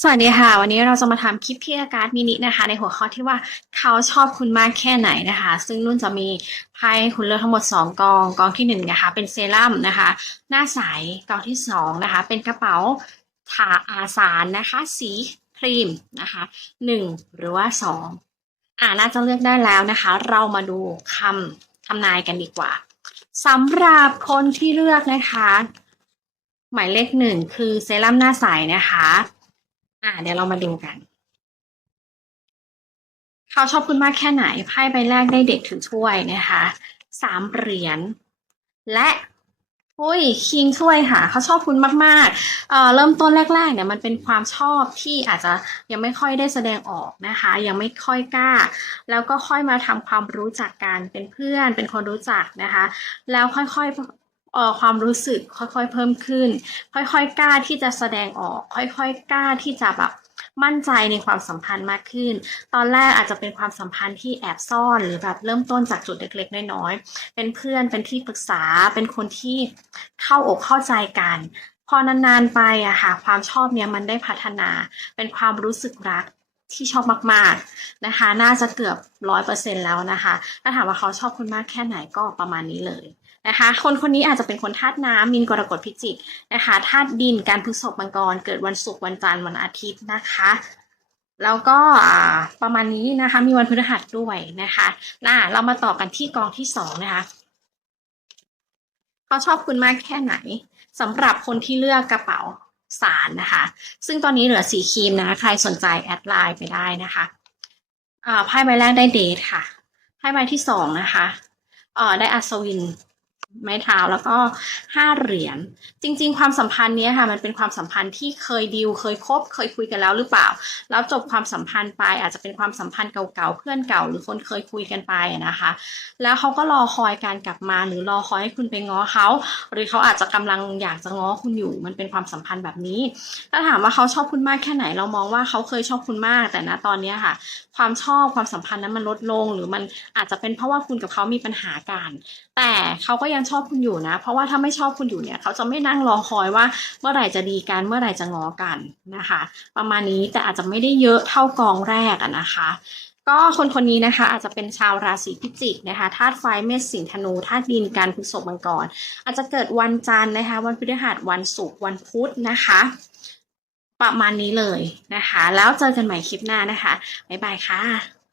สวัสดีค่ะ วันนี้เราจะมาทำคลิปพี่อาการ์ดมินินะคะ ในหัวข้อที่ว่าเขาชอบคุณมากแค่ไหนนะคะ ซึ่งนุ่นจะมีไพ่ให้คุณเลือกทั้งหมด 2 กอง กองที่1นนะคะ เป็นเซรั่มนะคะ หน้าใสกองที่2นะคะ เป็นกระเป๋าถาอาสารนะคะ สีครีมนะคะ 1 หรือว่า 2 อ่าน่าจะเลือกได้แล้วนะคะ เรามาดูคำทำนายกันดีกว่าสำหรับคนที่เลือกนะคะ หมายเลขหนึ่งคือเซรั่มหน้าใสนะคะ อ่า เดี๋ยวเรามาดูกัน เขาชอบคุณมากแค่ไหนไพ่ใบแรกได้เด็กถือถ้วยนะคะสามเหรียญและอุ้ยคิงถ้วยค่ะ เขาชอบคุณมากๆเอ่อเริ่มต้นแรกๆเนี่ยมันเป็นความชอบที่อาจจะยังไม่ค่อยได้แสดงออกนะคะ ยังไม่ค่อยกล้า แล้วก็ค่อยมาทำความรู้จักกันเป็นเพื่อน เป็นคนรู้จักนะคะ แล้วค่อยๆเอ่อ ความรู้สึกค่อยๆเพิ่มขึ้น ค่อยๆกล้าที่จะแสดงออก ค่อยๆกล้าที่จะแบบมั่นใจในความสัมพันธ์มากขึ้น ตอนแรกอาจจะเป็นความสัมพันธ์ที่แอบซ่อนหรือแบบเริ่มต้นจากจุดเล็กๆน้อยๆ เป็นเพื่อน เป็นที่ปรึกษา เป็นคนที่เข้าอกเข้าใจกัน พอนานๆไปอะค่ะ ความชอบเนี้ยมันได้พัฒนา เป็นความรู้สึกรักที่ชอบมากๆนะคะ น่าจะเกือบร้อยเปอร์เซ็นแล้วนะคะ ถ้าถามว่าเขาชอบคุณมากแค่ไหนก็ประมาณนี้เลย นะคะ คนคนนี้อาจจะเป็นคนธาตุน้ำมินกรกฎพิจิกนะคะธาตุดินการพฤษภมังกร เกิดวันศุกร์วันจันทร์วันอาทิตย์นะคะแล้วก็ประมาณนี้นะคะมีวันพฤหัสด้วยนะคะน่าเรามาต่อกันที่กองที่สองนะคะเขาชอบคุณมากแค่ไหนสำหรับคนที่เลือกกระเป๋าสารนะคะ ซึ่งตอนนี้เหลือสีครีมนะใครสนใจแอดไลน์ไปได้นะคะอ่าไพ่ใบแรกได้เดทค่ะไพ่ใบที่สองนะคะอ่อได้อัศวิน ไม้เท้าแล้วก็ห้าเหรียญจริง ๆ ความสัมพันธ์เนี้ยค่ะ มันเป็นความสัมพันธ์ที่เคยดีลเคยคบเคยคุยกันแล้วหรือเปล่า แล้วจบความสัมพันธ์ไปอาจจะเป็นความสัมพันธ์เก่าๆเพื่อนเก่า หรือคนเคยคุยกันไปนะคะ แล้วเขาก็รอคอยการกลับมา หรือรอคอยให้คุณไปง้อเขา หรือเขาอาจจะกำลังอยากจะง้อคุณอยู่ มันเป็นความสัมพันธ์แบบนี้ ถ้าถามว่าเขาชอบคุณมากแค่ไหนเรามองว่าเขาเคยชอบคุณมาก แต่ณตอนนี้ค่ะ ความชอบความสัมพันธ์นั้นมันลดลง หรือมันอาจจะเป็นเพราะว่าคุณกับเขามีปัญหากัน แต่เขาก็ยังชอบคุณอยู่นะ เพราะว่าถ้าไม่ชอบคุณอยู่เนี่ยเขาจะไม่นั่งรอคอยว่าเมื่อไหร่จะดีกันเมื่อไหร่จะงอกันนะคะ ประมาณนี้แต่อาจจะไม่ได้เยอะเท่ากองแรกนะคะ ก็คนคนนี้นะคะ อาจจะเป็นชาวราศีพิจิกนะคะธาตุไฟเมษสิงห์ธนูธาตุดินการพฤษภมังกรอาจจะเกิดวันจันทร์นะคะ วันพฤหัสวันศุกร์วันพุธนะคะ ประมาณนี้เลยนะคะ แล้วเจอกันใหม่คลิปหน้านะคะบ๊ายบายค่ะ